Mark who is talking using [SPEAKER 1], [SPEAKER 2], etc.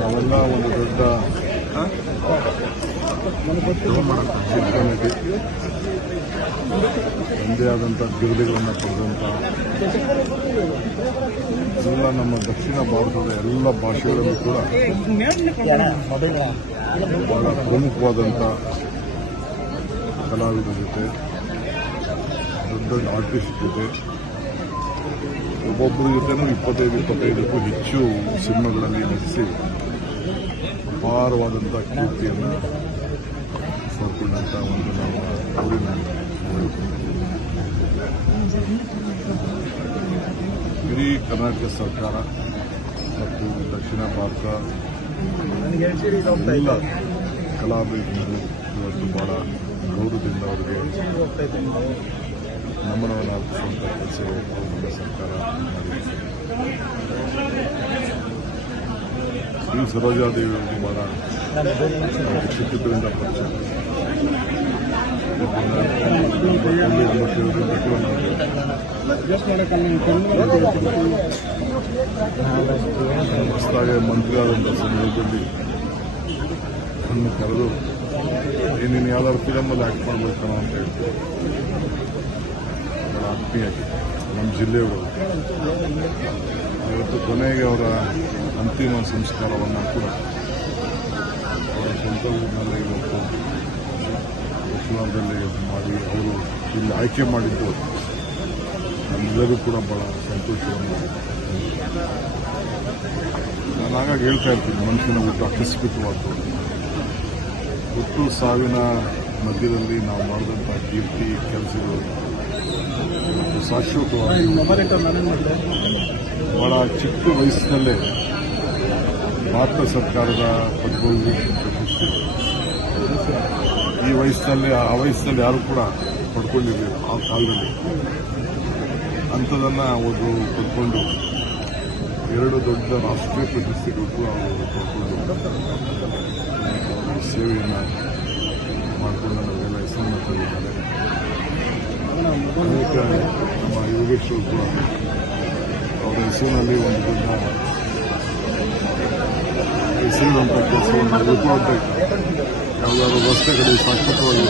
[SPEAKER 1] ಅವೆಲ್ಲ ಒಂದು ದೊಡ್ಡ ಚೀಫ್ ಕಮಿಟಿ ಆದಂಥ ಎಲ್ಲ ನಮ್ಮ ದಕ್ಷಿಣ ಭಾರತದ ಎಲ್ಲ ಭಾಷೆಗಳಲ್ಲೂ ಕೂಡ ಬಹಳ ಪ್ರಮುಖವಾದಂತಹ ಕಲಾವಿದರ ಜೊತೆ ದೊಡ್ಡ ದೊಡ್ಡ ಆರ್ಟಿಸ್ಟ್ ಜೊತೆ ಒಬ್ಬೊಬ್ಬರ ಜೊತೆನೂ ಇಪ್ಪತ್ತೈದು ಇಪ್ಪತ್ತೈದಕ್ಕೂ ಹೆಚ್ಚು ಸಿನಿಮಾಗಳಲ್ಲಿ ನಟಿಸಿ ಅಪಾರವಾದಂಥ ಕೀರ್ತಿಯನ್ನು ಪಡ್ಕೊಂಡಂಥ ಒಂದು ನಮ್ಮ ಊರಿನ ಇಡೀ ಕರ್ನಾಟಕ ಸರ್ಕಾರ ಮತ್ತು ದಕ್ಷಿಣ ಭಾರತ ಎಲ್ಲ ಕಲಾವಿದರು ಇವತ್ತು ಬಹಳ ಗೌರವದಿಂದ ಅವರಿಗೆ ನಮನವನ್ನು ಅರ್ಪಿಸುವಂಥ ಕೆಲಸಗಳು ನಮ್ಮ ಸರ್ಕಾರ ಮಾಡಿದೆ ಶ್ರೀ ಸರೋಜಾದೇವಿ ಅವರು ಬಹಳ ಚಿತ್ರದಿಂದ ಪರಿಚಯ ಹೊಸದಾಗಿ ಮಂತ್ರಿಯಾದಂಥ ಸಂದರ್ಭದಲ್ಲಿ ನನ್ನ ಕರೆದು "ಏ, ನೀನು ಯಾವ್ದಾದ್ರು ಫಿಲಮಲ್ಲಿ ಆ್ಯಕ್ಟ್ ಮಾಡಬೇಕಣ ಅಂತ ಹೇಳ್ತೀವಿ ಬಹಳ ಆತ್ಮೀಯಾಗಿ ನಮ್ಮ ಜಿಲ್ಲೆಯವರು ಇವತ್ತು ಕೊನೆಗೆ ಅವರ ಅಂತಿಮ ಸಂಸ್ಕಾರವನ್ನು ಕೂಡ ಅವರ ಸ್ವಂತ ಊರಿನಲ್ಲೇ ಇವತ್ತು ಮಾಡಿ ಅವರು ಇಲ್ಲಿ ಆಯ್ಕೆ ಮಾಡಿದ್ದು ನಮ್ಮೆಲ್ಲರೂ ಕೂಡ ಬಹಳ ಸಂತೋಷವನ್ನು ನಾನು ಆಗಾಗ ಹೇಳ್ತಾ ಇರ್ತೀನಿ, ಮನುಷ್ಯನ ಊಟ ಆಕಸ್ಮಿಕವಾದ್ದು ಹುಟ್ಟು ಸಾವಿನ ಮಧ್ಯದಲ್ಲಿ ನಾವು ಮಾಡಿದಂಥ ಕೀರ್ತಿ, ಕೆಲಸಗಳು ಶಾಶ್ವತವಾಗಿ ಬಹಳ ಚಿಕ್ಕ ವಯಸ್ಸಿನಲ್ಲೇ ಭಾರತ ಸರ್ಕಾರದ ಪದ್ಮವಿಭೂಷಣ ಈ ವಯಸ್ಸಿನಲ್ಲಿ, ಆ ವಯಸ್ಸಿನಲ್ಲಿ ಯಾರು ಕೂಡ ಪಡ್ಕೊಂಡಿರಲಿಲ್ಲ ಆ ಕಾಲದಲ್ಲಿ. ಅಂಥದನ್ನು ಅವರು ಪಡ್ಕೊಂಡು ಎರಡು ದೊಡ್ಡ ರಾಷ್ಟ್ರೀಯ ಪ್ರಶಸ್ತಿಗಳು ಅವರು ಪಡ್ಕೊಂಡು ಸೇವೆಯನ್ನು ಮಾಡಿಕೊಂಡು ನಮಗೆಲ್ಲ ಹೆಸರು ತಂದಿದ್ದಾರೆ ಅನೇಕ ನಮ್ಮ ಯೋಗೇಶ್ವರು ಕೂಡ ಅವರ ಹೆಸರಿನಲ್ಲಿ ಒಂದು ದೊಡ್ಡ ಹೆಸರಿರುವಂಥ ಕೆಲಸವನ್ನು ರಿಪೋರ್ಟ್ ಯಾವುದಾದ್ರು ರಸ್ತೆಗಳಿಗೆ ಶಾಶ್ವತವಾಗಿ